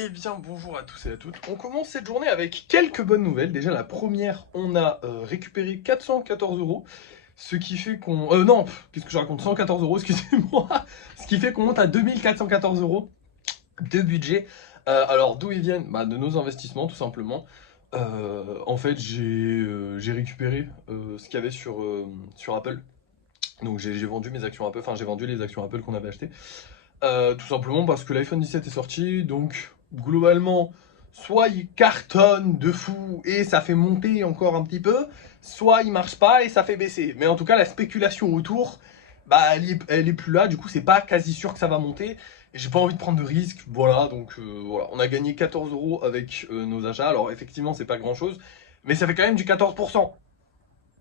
Eh bien bonjour à tous et à toutes, on commence cette journée avec quelques bonnes nouvelles. Déjà la première, on a récupéré 414 euros, ce qui fait qu'on... non, qu'est-ce que je raconte, 114 euros, excusez-moi. Ce qui fait qu'on monte à 2414 euros de budget. Alors d'où ils viennent? Bah, de nos investissements tout simplement. En fait j'ai récupéré ce qu'il y avait sur Apple. Donc j'ai vendu mes actions Apple, enfin j'ai vendu les actions Apple qu'on avait achetées. Tout simplement parce que l'iPhone 17 est sorti, donc globalement, soit il cartonne de fou et ça fait monter encore un petit peu, soit il marche pas et ça fait baisser. Mais en tout cas, la spéculation autour, bah elle est plus là, du coup c'est pas quasi sûr que ça va monter. Et j'ai pas envie de prendre de risques, voilà, donc voilà. On a gagné 14 euros avec nos achats, alors effectivement c'est pas grand chose, mais ça fait quand même du 14%.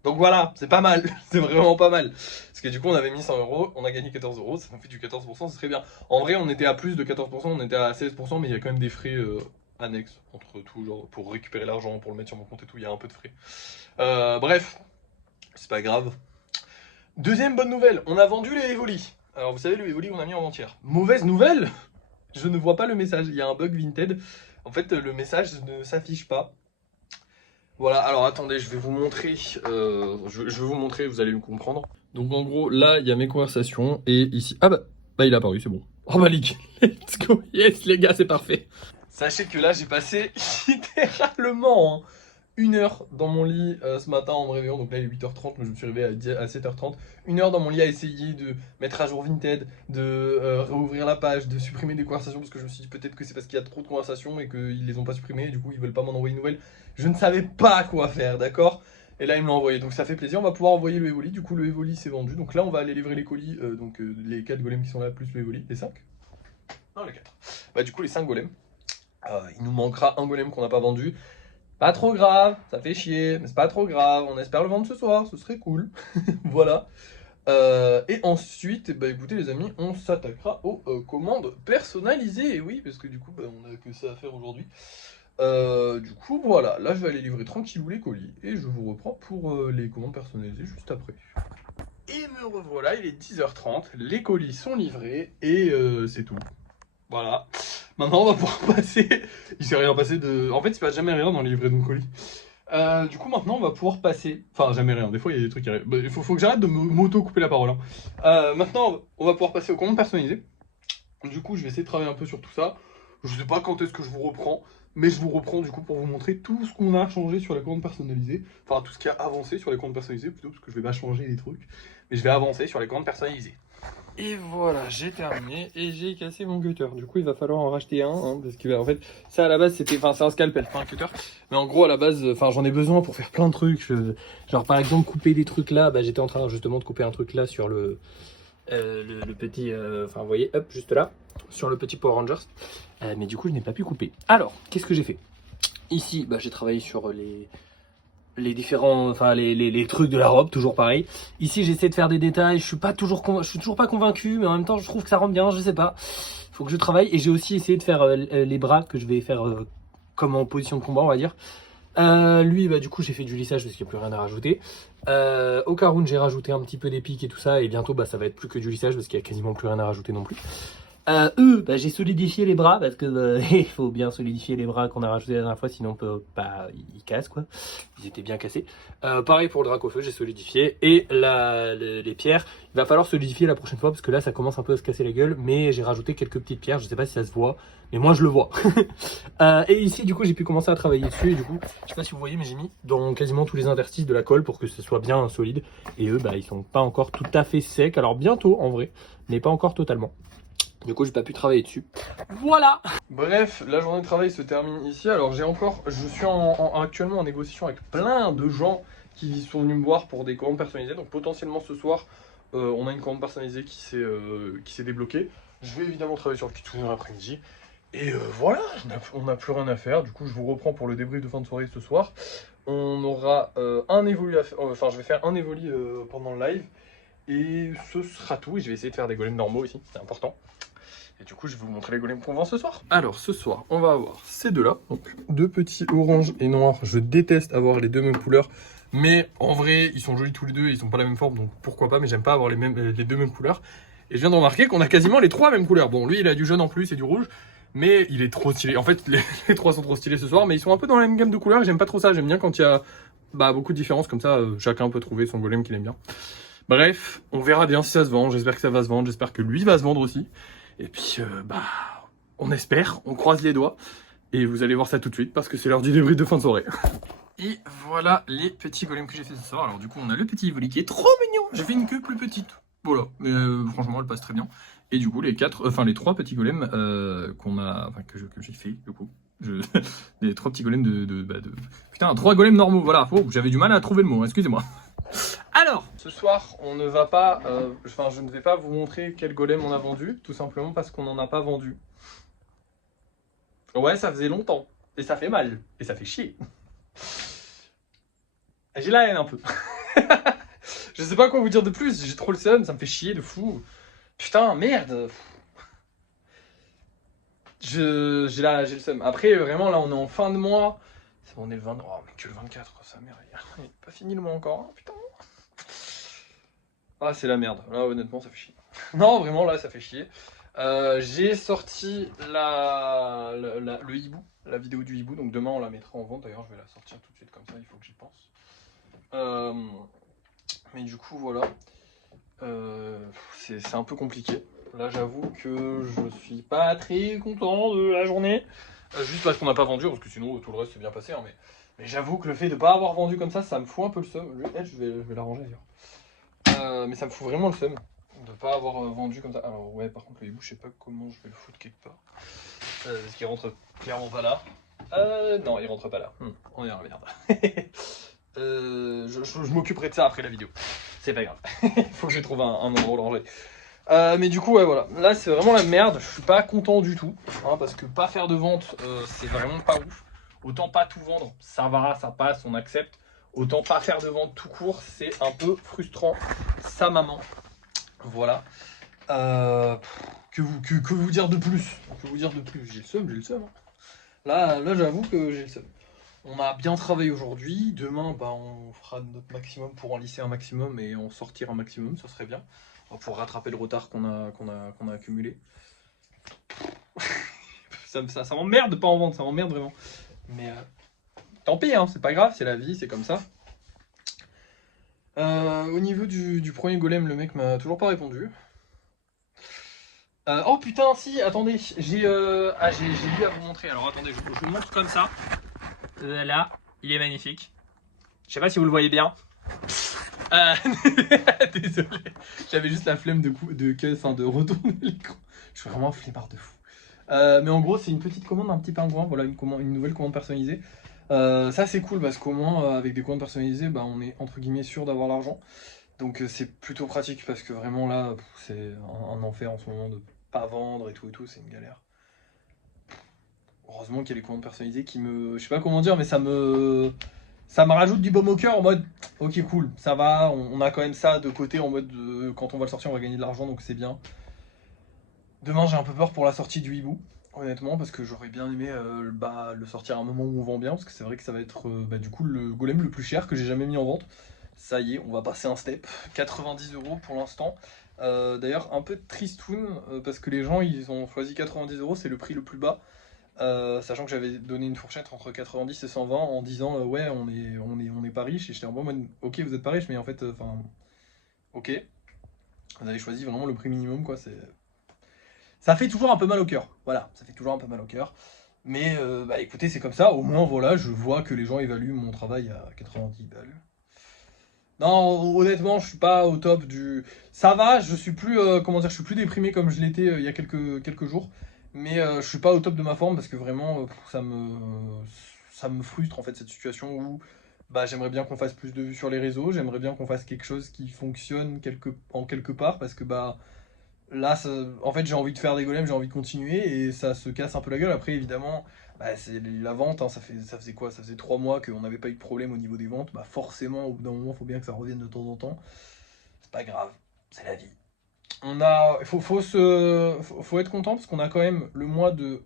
Donc voilà, c'est pas mal, c'est vraiment pas mal. Parce que du coup, on avait mis 100 euros, on a gagné 14 euros, ça nous fait du 14%, c'est très bien. En vrai, on était à plus de 14%, on était à 16%, mais il y a quand même des frais annexes entre tout, genre pour récupérer l'argent, pour le mettre sur mon compte et tout, il y a un peu de frais. Bref, c'est pas grave. Deuxième bonne nouvelle, on a vendu les Evoli. Alors vous savez, le Evoli qu'on a mis en entière. Mauvaise nouvelle, je ne vois pas le message, il y a un bug Vinted. En fait, le message ne s'affiche pas. Voilà, alors attendez, je vais vous montrer, je vais vous montrer, vous allez me comprendre. Donc en gros, là, il y a mes conversations, et ici, bah il est apparu, c'est bon. Oh bah let's go, yes les gars, c'est parfait. Sachez que là, j'ai passé littéralement 1 heure dans mon lit ce matin en me réveillant, donc là il est 8h30, mais je me suis réveillé à 7h30. 1 heure dans mon lit à essayer de mettre à jour Vinted, de réouvrir la page, de supprimer des conversations, parce que je me suis dit peut-être que c'est parce qu'il y a trop de conversations et qu'ils les ont pas supprimées, et du coup ils veulent pas m'en envoyer une nouvelle. Je ne savais pas quoi faire, d'accord? Et là ils me l'ont envoyé, donc ça fait plaisir, on va pouvoir envoyer le Evoli, du coup le Evoli c'est vendu, donc là on va aller livrer les colis, les 4 golems qui sont là, plus le Evoli, les 5? Non les 4. Bah du coup les 5 golems. Il nous manquera un golem qu'on n'a pas vendu. Pas trop grave, ça fait chier, mais c'est pas trop grave, on espère le vendre ce soir, ce serait cool. Voilà. Et ensuite, bah écoutez les amis, on s'attaquera aux commandes personnalisées. Et oui, parce que du coup, bah, on a que ça à faire aujourd'hui. Du coup, voilà, là je vais aller livrer tranquillou les colis. Et je vous reprends pour les commandes personnalisées juste après. Et me revoilà, il est 10h30, les colis sont livrés et c'est tout. Voilà. Maintenant, on va pouvoir passer. Il s'est rien passé de. En fait, il se passe jamais rien dans les livraisons de colis. Du coup, maintenant, on va pouvoir passer. Enfin, jamais rien. Des fois, il y a des trucs qui arrivent. Bah, faut que j'arrête de m'auto-couper la parole, hein. Maintenant, on va pouvoir passer aux commandes personnalisées. Du coup, je vais essayer de travailler un peu sur tout ça. Je sais pas quand est-ce que je vous reprends, mais je vous reprends du coup pour vous montrer tout ce qu'on a changé sur les commandes personnalisées. Enfin, tout ce qui a avancé sur les commandes personnalisées plutôt, parce que je vais pas changer les trucs, mais je vais avancer sur les commandes personnalisées. Et voilà, j'ai terminé et j'ai cassé mon cutter. Du coup, il va falloir en racheter un, hein, parce que bah, en fait, ça à la base c'était, enfin, c'est un scalpel, pas un cutter. Mais en gros, à la base, enfin, j'en ai besoin pour faire plein de trucs. Genre par exemple, couper des trucs là. Bah, j'étais en train justement de couper un truc là sur le petit, enfin, vous voyez, hop, juste là, sur le petit Power Rangers. Mais du coup, je n'ai pas pu couper. Alors, qu'est-ce que j'ai fait? Ici, bah, j'ai travaillé sur les différents, enfin les trucs de la robe, toujours pareil. Ici j'essaie de faire des détails, je suis toujours pas convaincu, mais en même temps je trouve que ça rend bien, je sais pas. Faut que je travaille et j'ai aussi essayé de faire les bras que je vais faire comme en position de combat, on va dire. Lui, bah du coup j'ai fait du lissage parce qu'il n'y a plus rien à rajouter. Au Caroun j'ai rajouté un petit peu des pics et tout ça et bientôt bah ça va être plus que du lissage parce qu'il y a quasiment plus rien à rajouter non plus. Bah, j'ai solidifié les bras parce que il faut bien solidifier les bras qu'on a rajouté la dernière fois, sinon on peut pas, ils cassent quoi. Ils étaient bien cassés. Pareil pour le drac au feu, j'ai solidifié et les pierres, il va falloir solidifier la prochaine fois parce que là ça commence un peu à se casser la gueule, mais j'ai rajouté quelques petites pierres, je sais pas si ça se voit, mais moi je le vois. Et ici du coup j'ai pu commencer à travailler dessus et du coup je sais pas si vous voyez mais j'ai mis dans quasiment tous les interstices de la colle pour que ce soit bien solide et eux bah ils sont pas encore tout à fait secs, alors bientôt en vrai, mais pas encore totalement. Du coup, j'ai pas pu travailler dessus. Voilà. Bref, la journée de travail se termine ici. Alors, je suis actuellement en négociation avec plein de gens qui sont venus me voir pour des commandes personnalisées. Donc, potentiellement ce soir, on a une commande personnalisée qui s'est débloquée. Je vais évidemment travailler sur le kit dans l'après-midi. Et voilà, on n'a plus rien à faire. Du coup, je vous reprends pour le débrief de fin de soirée ce soir. On aura un évolu à faire. Enfin, je vais faire un évolu pendant le live. Et ce sera tout. Et je vais essayer de faire des golems normaux ici, c'est important. Et du coup, je vais vous montrer les golems qu'on vend ce soir. Alors, ce soir, on va avoir ces deux-là. Donc, deux petits orange et noir. Je déteste avoir les deux mêmes couleurs. Mais en vrai, ils sont jolis tous les deux. Ils sont pas la même forme, donc pourquoi pas. Mais j'aime pas avoir les deux mêmes couleurs. Et je viens de remarquer qu'on a quasiment les trois mêmes couleurs. Bon, lui, il a du jaune en plus et du rouge. Mais il est trop stylé. En fait, les trois sont trop stylés ce soir, mais ils sont un peu dans la même gamme de couleurs. J'aime pas trop ça. J'aime bien quand il y a beaucoup de différences. Comme ça, chacun peut trouver son golem qu'il aime bien. Bref, on verra bien si ça se vend. J'espère que ça va se vendre. J'espère que lui va se vendre aussi. Et puis, on espère. On croise les doigts. Et vous allez voir ça tout de suite parce que c'est l'heure du débrief de fin de soirée. Et voilà les petits golems que j'ai fait ce soir. Alors du coup, on a le petit Evoli qui est trop mignon. J'ai fait une queue plus petite. Voilà, mais franchement, elle passe très bien. Et du coup, les trois petits golems que j'ai fait, du coup. Les trois petits golems Putain, trois golems normaux, voilà. Oh, j'avais du mal à trouver le mot, excusez-moi. Alors, ce soir, on ne va pas... je ne vais pas vous montrer quel golem on a vendu, tout simplement parce qu'on n'en a pas vendu. Ouais, ça faisait longtemps. Et ça fait mal. Et ça fait chier. J'ai la haine un peu. Je sais pas quoi vous dire de plus, j'ai trop le seum, ça me fait chier de fou. Putain, merde. J'ai le seum. Après, vraiment, là, on est en fin de mois. On est le 20... Oh, mais que le 24, sa mère. Il n'est pas fini le mois encore, hein, putain. Ah, c'est la merde. Là, honnêtement, ça fait chier. Non, vraiment, là, ça fait chier. J'ai sorti le hibou, la vidéo du hibou. Donc demain, on la mettra en vente. D'ailleurs, je vais la sortir tout de suite comme ça, il faut que j'y pense. Mais du coup, voilà. C'est un peu compliqué. Là, j'avoue que je suis pas très content de la journée. Juste parce qu'on n'a pas vendu, parce que sinon, tout le reste s'est bien passé. Hein, mais j'avoue que le fait de pas avoir vendu comme ça me fout un peu le seum. Je vais la ranger d'ailleurs. Mais ça me fout vraiment le seum de pas avoir vendu comme ça. Alors ouais, par contre, le hibou, je sais pas comment je vais le foutre quelque part. Parce qu'il rentre clairement pas là. Non, il rentre pas là. On est dans la merde. Je m'occuperai de ça après la vidéo. C'est pas grave. Il faut que je trouve un endroit où le ranger. Mais du coup, ouais, voilà. Là, c'est vraiment la merde. Je suis pas content du tout. Hein, parce que pas faire de vente, c'est vraiment pas ouf. Autant pas tout vendre, ça va, ça passe, on accepte. Autant pas faire de vente tout court, c'est un peu frustrant. Sa maman. Voilà. Que vous dire de plus? Que vous dire de plus? J'ai le seum. Hein. Là j'avoue que j'ai le seum. On a bien travaillé aujourd'hui. Demain, on fera notre maximum pour en lisser un maximum et en sortir un maximum. Ça serait bien. Pour rattraper le retard qu'on a accumulé. ça m'emmerde de pas en vendre. Ça m'emmerde vraiment. Mais tant pis, hein, c'est pas grave. C'est la vie, c'est comme ça. Au niveau du premier golem, le mec m'a toujours pas répondu. Oh putain, si, attendez, j'ai lui à vous montrer. Alors attendez, je vous montre comme ça. Là, il est magnifique. Je sais pas si vous le voyez bien. Désolé, j'avais juste la flemme de retourner l'écran. Je suis vraiment flemmard de fou. Mais en gros, c'est une petite commande, un petit pingouin. Voilà, une nouvelle commande personnalisée. Ça, c'est cool parce qu'au moins, avec des commandes personnalisées, on est entre guillemets sûr d'avoir l'argent. Donc, c'est plutôt pratique parce que vraiment là, c'est un enfer en ce moment de pas vendre et tout, c'est une galère. Heureusement qu'il y a les commandes personnalisées qui me... Je sais pas comment dire, mais ça me rajoute du baume au cœur en mode ok cool, ça va, on a quand même ça de côté en mode quand on va le sortir on va gagner de l'argent donc c'est bien. Demain j'ai un peu peur pour la sortie du hibou, honnêtement, parce que j'aurais bien aimé le sortir à un moment où on vend bien, parce que c'est vrai que ça va être du coup le golem le plus cher que j'ai jamais mis en vente. Ça y est, on va passer un step, 90 € pour l'instant. D'ailleurs un peu tristoun parce que les gens ils ont choisi 90 €, c'est le prix le plus bas. Sachant que j'avais donné une fourchette entre 90 et 120 en disant ouais on est pas riche, et j'étais en mode ok vous êtes pas riche mais en fait ok vous avez choisi vraiment le prix minimum quoi. Ça fait toujours un peu mal au cœur, voilà, ça fait toujours un peu mal au cœur, mais écoutez c'est comme ça, au moins voilà je vois que les gens évaluent mon travail à 90 balles. Non, honnêtement, je suis pas au top du... Ça va, je suis plus, je suis plus déprimé comme je l'étais il y a quelques jours. Mais je suis pas au top de ma forme parce que vraiment, ça me frustre en fait cette situation où j'aimerais bien qu'on fasse plus de vues sur les réseaux. J'aimerais bien qu'on fasse quelque chose qui fonctionne quelque part parce que là, en fait, j'ai envie de faire des golems, j'ai envie de continuer et ça se casse un peu la gueule. Après, évidemment, c'est la vente, hein, ça faisait quoi? Ça faisait 3 mois qu'on n'avait pas eu de problème au niveau des ventes. Forcément, au bout d'un moment, il faut bien que ça revienne de temps en temps. C'est pas grave, c'est la vie. Faut être content parce qu'on a quand même le mois de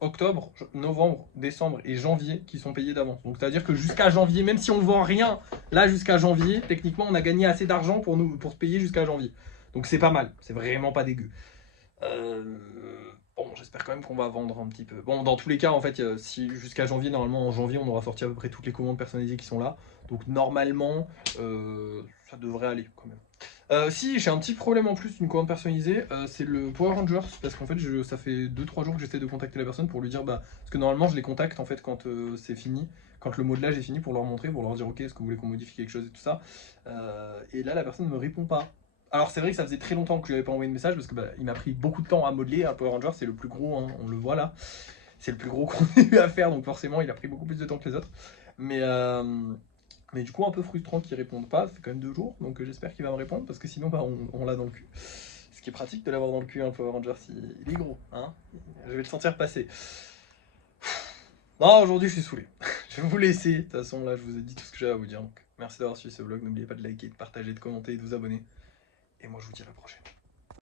octobre, novembre, décembre et janvier qui sont payés d'avance. Donc c'est à dire que jusqu'à janvier, même si on vend rien, là jusqu'à janvier, techniquement on a gagné assez d'argent pour se payer jusqu'à janvier. Donc c'est pas mal, c'est vraiment pas dégueu. Bon, Bon, j'espère quand même qu'on va vendre un petit peu. Bon, dans tous les cas, en fait, si jusqu'à janvier, normalement, en janvier, on aura sorti à peu près toutes les commandes personnalisées qui sont là. Donc, normalement, ça devrait aller quand même. Si, j'ai un petit problème en plus d'une commande personnalisée, c'est le Power Rangers, parce qu'en fait, ça fait 2-3 jours que j'essaie de contacter la personne pour lui dire, bah, parce que normalement, je les contacte en fait quand c'est fini, quand le modelage est fini, pour leur montrer, pour leur dire, ok, est-ce que vous voulez qu'on modifie quelque chose et tout ça. Et là, la personne ne me répond pas. Alors c'est vrai que ça faisait très longtemps que je lui avais pas envoyé de message parce que bah, il m'a pris beaucoup de temps à modeler. Un Power Ranger, c'est le plus gros, hein, on le voit là. C'est le plus gros qu'on ait eu à faire, donc forcément il a pris beaucoup plus de temps que les autres. Mais, euh, mais du coup un peu frustrant qu'il réponde pas, ça fait quand même 2 jours, donc j'espère qu'il va me répondre parce que sinon bah, on l'a dans le cul. Ce qui est pratique de l'avoir dans le cul, un Power Ranger, il est gros, hein. Je vais le sentir passer. Non, aujourd'hui je suis saoulé. Je vais vous laisser, de toute façon là je vous ai dit tout ce que j'avais à vous dire. Donc, merci d'avoir suivi ce vlog, n'oubliez pas de liker, de partager, de commenter et de vous abonner. Et moi je vous dis à la prochaine.